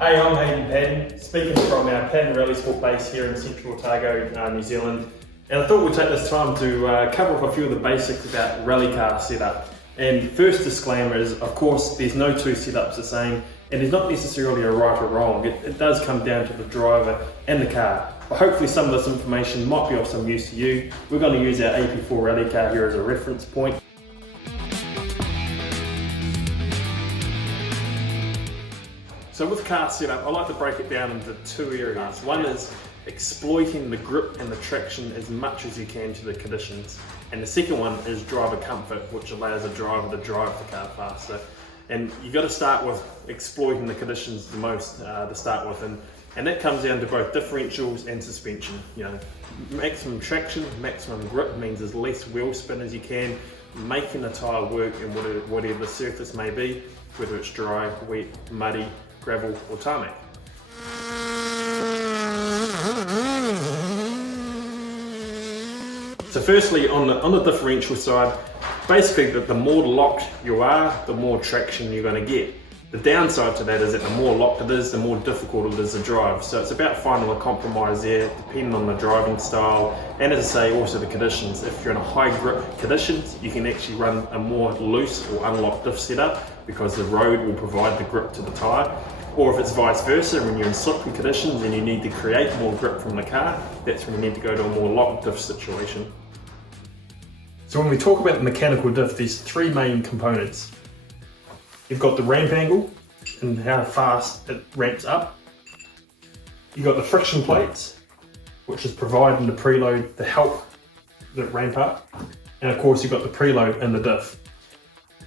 Hey, I'm Hayden Paddon, speaking from our Paddon Rally Sport base here in Central Otago, New Zealand. And I thought we'd take this time to cover off a few of the basics about rally car setup. And first disclaimer is, of course, there's no two setups the same, and there's not necessarily a right or wrong. It does come down to the driver and the car. But hopefully some of this information might be of some use to you. We're going to use our AP4 rally car here as a reference point. So with car setup, I like to break it down into two areas. One is exploiting the grip and the traction as much as you can to the conditions. And the second one is driver comfort, which allows a driver to drive the car faster. And you've got to start with exploiting the conditions the most to start with. And that comes down to both differentials and suspension. You know, maximum traction, maximum grip means as less wheel spin as you can, making the tyre work in whatever the surface may be, whether it's dry, wet, muddy, gravel or tarmac. So firstly, on the differential side, basically the more locked you are, the more traction you're going to get. The downside to that is that the more locked it is, the more difficult it is to drive. So it's about finding a compromise there, depending on the driving style, and as I say, also the conditions. If you're in a high grip conditions, you can actually run a more loose or unlocked diff setup because the road will provide the grip to the tyre. Or if it's vice versa, when you're in slippery conditions and you need to create more grip from the car, that's when you need to go to a more locked diff situation. So when we talk about the mechanical diff, there's three main components. You've got the ramp angle and how fast it ramps up. You've got the friction plates, which is providing the preload to help the ramp up. And of course you've got the preload and the diff.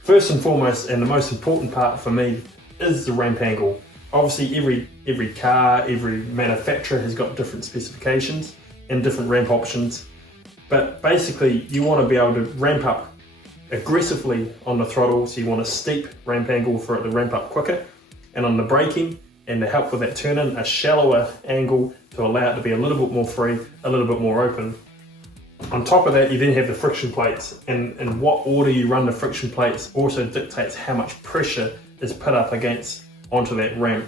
First and foremost, and the most important part for me, is the ramp angle. Obviously every car, every manufacturer has got different specifications and different ramp options. But basically you want to be able to ramp up aggressively on the throttle, so you want a steep ramp angle for it to ramp up quicker, and on the braking and to help with that turn in, a shallower angle to allow it to be a little bit more free, a little bit more open. On top of that, you then have the friction plates, and what order you run the friction plates also dictates how much pressure is put up against onto that ramp.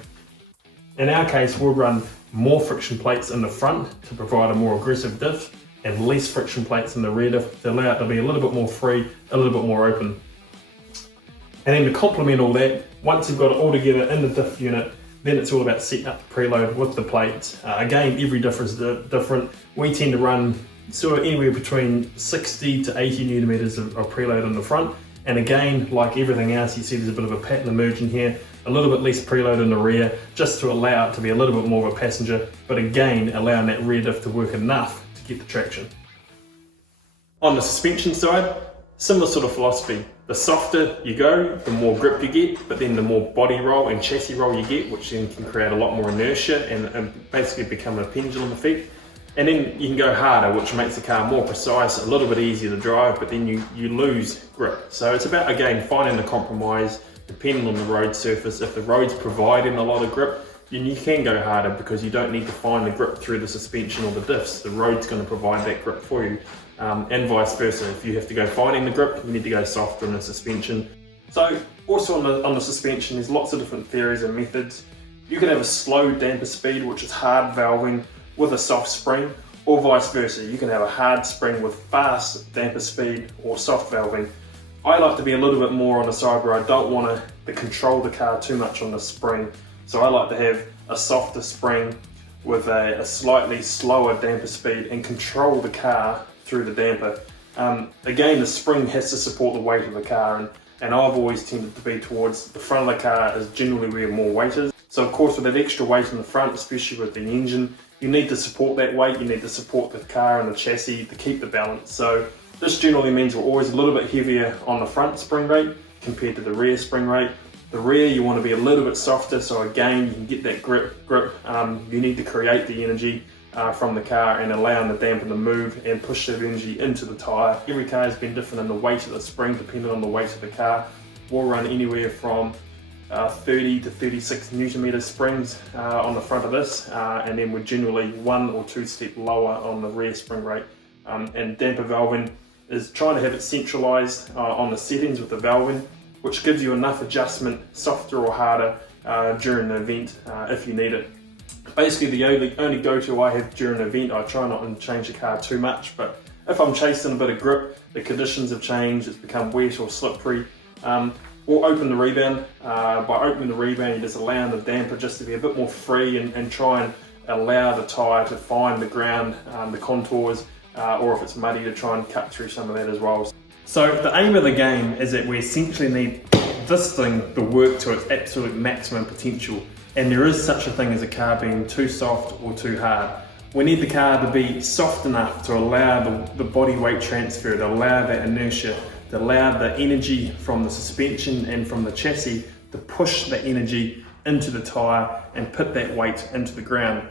In our case, we'll run more friction plates in the front to provide a more aggressive diff, and less friction plates in the rear diff to allow it to be a little bit more free, a little bit more open. And then to complement all that, once you've got it all together in the diff unit, then it's all about setting up the preload with the plates. Again, every diff is different. We tend to run sort of anywhere between 60 to 80 newton meters of preload on the front. And again, like everything else, you see there's a bit of a pattern emerging here, a little bit less preload in the rear, just to allow it to be a little bit more of a passenger, but again, allowing that rear diff to work enough get the traction. On the suspension side, similar sort of philosophy. The softer you go, the more grip you get, but then the more body roll and chassis roll you get, which then can create a lot more inertia and basically become a pendulum effect. And then you can go harder, which makes the car more precise, a little bit easier to drive, but then you lose grip. So it's about, again, finding the compromise, depending on the road surface. If the road's providing a lot of grip, then you can go harder because you don't need to find the grip through the suspension or the diffs. The road's going to provide that grip for you, and vice versa. If you have to go finding the grip, you need to go softer in the suspension. So also on the suspension, there's lots of different theories and methods. You can have a slow damper speed, which is hard valving with a soft spring, or vice versa. You can have a hard spring with fast damper speed or soft valving. I like to be a little bit more on the side where I don't want to control the car too much on the spring. So I like to have a softer spring with a slightly slower damper speed and control the car through the damper. Again, the spring has to support the weight of the car, and I've always tended to be towards the front of the car is generally where more weight is. So of course with that extra weight in the front, especially with the engine, you need to support that weight, you need to support the car and the chassis to keep the balance. So this generally means we're always a little bit heavier on the front spring rate compared to the rear spring rate. The rear you want to be a little bit softer, so again you can get that grip. You need to create the energy from the car and allowing the damper to move and push that energy into the tyre. Every car has been different in the weight of the spring depending on the weight of the car. We'll run anywhere from 30 to 36 Newton meter springs on the front of this, and then we're generally 1 or 2 steps lower on the rear spring rate. And damper valving is trying to have it centralized on the settings with the valving, which gives you enough adjustment, softer or harder, during the event if you need it. Basically the only go-to I have during an event, I try not to change the car too much, but if I'm chasing a bit of grip, the conditions have changed, it's become wet or slippery, we'll open the rebound. By opening the rebound, you're just allowing the damper just to be a bit more free and try and allow the tyre to find the ground, the contours, or if it's muddy to try and cut through some of that as well. So the aim of the game is that we essentially need this thing to work to its absolute maximum potential. And there is such a thing as a car being too soft or too hard. We need the car to be soft enough to allow the body weight transfer, to allow that inertia, to allow the energy from the suspension and from the chassis to push the energy into the tyre and put that weight into the ground.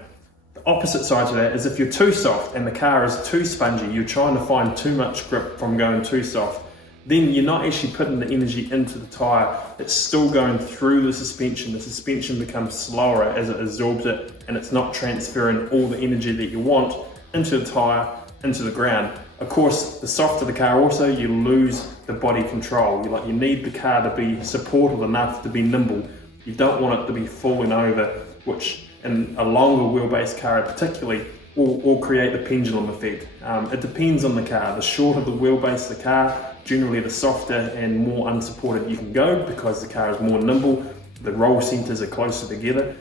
The opposite side to that is if you're too soft and the car is too spongy, you're trying to find too much grip from going too soft, then you're not actually putting the energy into the tyre, it's still going through the suspension becomes slower as it absorbs it, and it's not transferring all the energy that you want into the tyre, into the ground. Of course, the softer the car also, you lose the body control. You need the car to be supportive enough to be nimble. You don't want it to be falling over, which in a longer wheelbase car particularly will create the pendulum effect. It depends on the car. The shorter the wheelbase of the car, generally the softer and more unsupported you can go because the car is more nimble, the roll centers are closer together.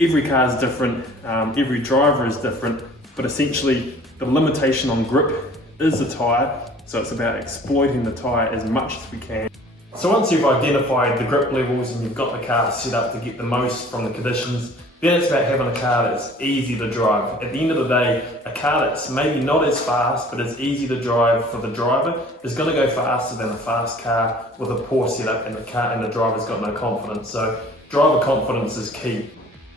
Every car is different, every driver is different, but essentially the limitation on grip is the tyre, so it's about exploiting the tyre as much as we can. So once you've identified the grip levels and you've got the car set up to get the most from the conditions, then it's about having a car that's easy to drive. At the end of the day, a car that's maybe not as fast, but is easy to drive for the driver is going to go faster than a fast car with a poor setup and the driver's got no confidence. So driver confidence is key.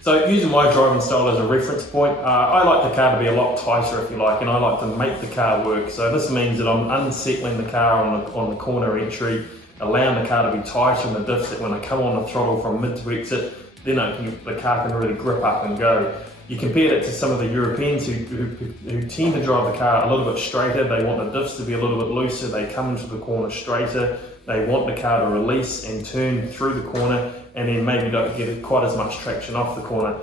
So using my driving style as a reference point, I like the car to be a lot tighter if you like, and I like to make the car work. So this means that I'm unsettling the car on the corner entry, allowing the car to be tighter in the diffs, that when I come on the throttle from mid to exit, then the car can really grip up and go. You compare that to some of the Europeans who tend to drive the car a little bit straighter. They want the diffs to be a little bit looser. They come into the corner straighter. They want the car to release and turn through the corner, and then maybe don't get quite as much traction off the corner.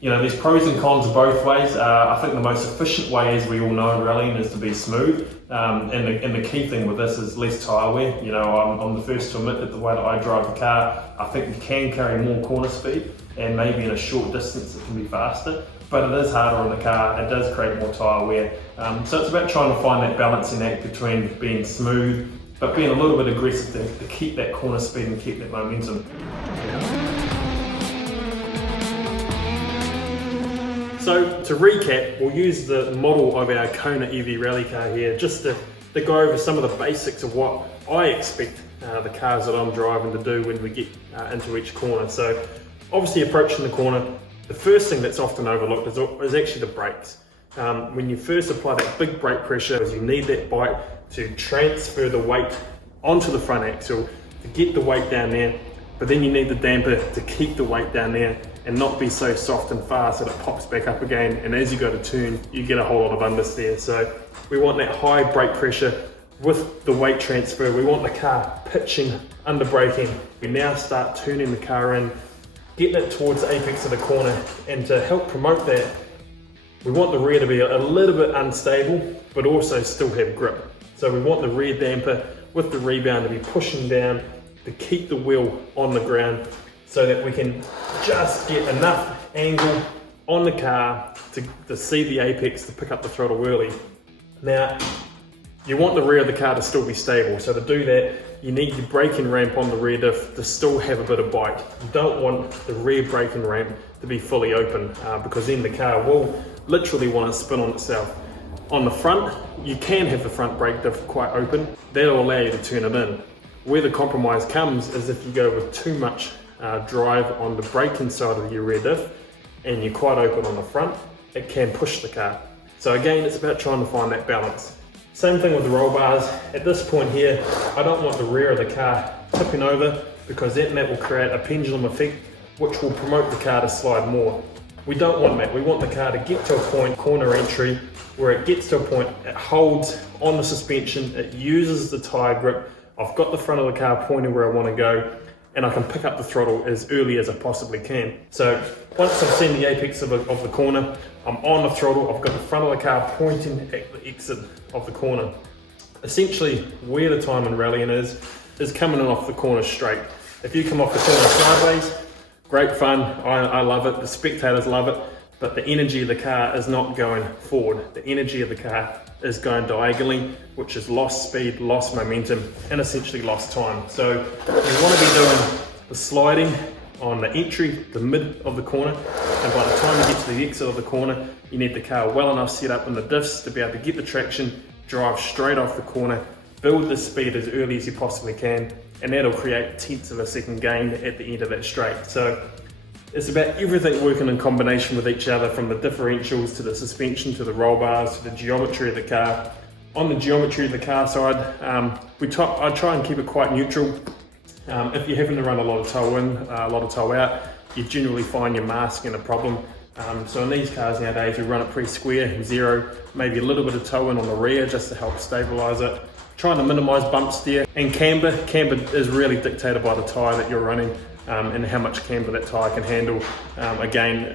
You know, there's pros and cons both ways. I think the most efficient way, as we all know, rallying is to be smooth. And the key thing with this is less tyre wear. You know, I'm the first to admit that the way that I drive the car, I think you can carry more corner speed, and maybe in a short distance it can be faster. But it is harder on the car, it does create more tyre wear. So it's about trying to find that balancing act between being smooth, but being a little bit aggressive to keep that corner speed and keep that momentum. So to recap, we'll use the model of our Kona EV rally car here just to go over some of the basics of what I expect the cars that I'm driving to do when we get into each corner. So obviously approaching the corner, the first thing that's often overlooked is actually the brakes. When you first apply that big brake pressure, you need that bike to transfer the weight onto the front axle to get the weight down there, but then you need the damper to keep the weight down there and not be so soft and fast that it pops back up again, and as you go to turn you get a whole lot of understeer. So we want that high brake pressure with the weight transfer. We want the car pitching under braking. We now start turning the car in, getting it towards the apex of the corner, and to help promote that, we want the rear to be a little bit unstable but also still have grip. So we want the rear damper with the rebound to be pushing down to keep the wheel on the ground, so that we can just get enough angle on the car to see the apex to pick up the throttle early. Now, you want the rear of the car to still be stable, so to do that, you need your braking ramp on the rear diff to still have a bit of bite. You don't want the rear braking ramp to be fully open, because then the car will literally want to spin on itself. On the front, you can have the front brake diff quite open. That'll allow you to turn it in. Where the compromise comes is if you go with too much drive on the braking side of your rear diff and you're quite open on the front, it can push the car. So again, it's about trying to find that balance. Same thing with the roll bars. At this point here, I don't want the rear of the car tipping over, because that will create a pendulum effect which will promote the car to slide more. We don't want that. We want the car to get to a point, corner entry, where it gets to a point, it holds on the suspension, it uses the tyre grip. I've got the front of the car pointing where I want to go, and I can pick up the throttle as early as I possibly can. So once I've seen the apex of the corner, I'm on the throttle, I've got the front of the car pointing at the exit of the corner. Essentially, where the time in rallying is coming in off the corner straight. If you come off the corner sideways, great fun, I love it, the spectators love it, but the energy of the car is not going forward. The energy of the car is going diagonally, which is lost speed, lost momentum, and essentially lost time. So you want to be doing the sliding on the entry, the mid of the corner, and by the time you get to the exit of the corner, you need the car well enough set up in the diffs to be able to get the traction, drive straight off the corner, build the speed as early as you possibly can, and that'll create tenths of a second gain at the end of that straight. So it's about everything working in combination with each other, from the differentials to the suspension to the roll bars to the geometry of the car. On the geometry of the car side, I try and keep it quite neutral. If you're having to run a lot of toe in, a lot of toe out, you generally find your masking a problem. So in these cars nowadays, we run it pretty square, zero, maybe a little bit of toe in on the rear just to help stabilize it. Trying to minimize bump steer, and camber is really dictated by the tyre that you're running, and how much camber that tyre can handle. Again,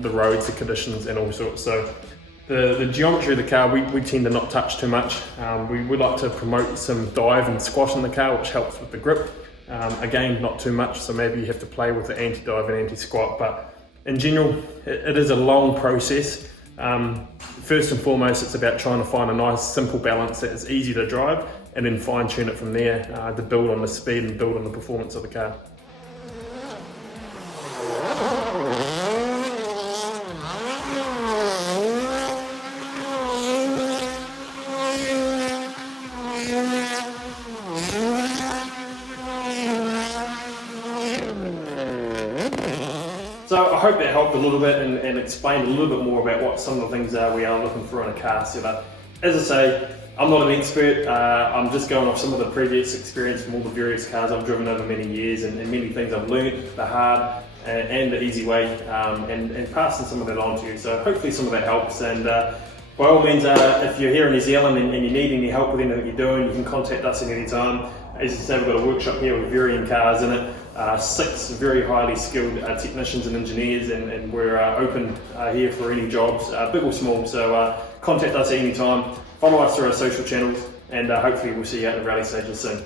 the roads, the conditions, and all sorts. So the geometry of the car, we tend to not touch too much. We like to promote some dive and squash in the car, which helps with the grip. Again, not too much, so maybe you have to play with the anti-dive and anti-squat, but in general, it is a long process. First and foremost, it's about trying to find a nice simple balance that is easy to drive, and then fine tune it from there to build on the speed and build on the performance of the car. So I hope that helped a little bit and explained a little bit more about what some of the things we are looking for in a car setup. As I say, I'm not an expert, I'm just going off some of the previous experience from all the various cars I've driven over many years, and many things I've learned, the hard and the easy way, and passing some of that on to you. So hopefully some of that helps, and by all means, if you're here in New Zealand and you need any help with anything you're doing, you can contact us at any time. As you say, we've got a workshop here with varying cars in it, 6 very highly skilled technicians and engineers, and we're open here for any jobs, big or small. So contact us at any time, follow us through our social channels, and hopefully we'll see you out in the rally stages soon.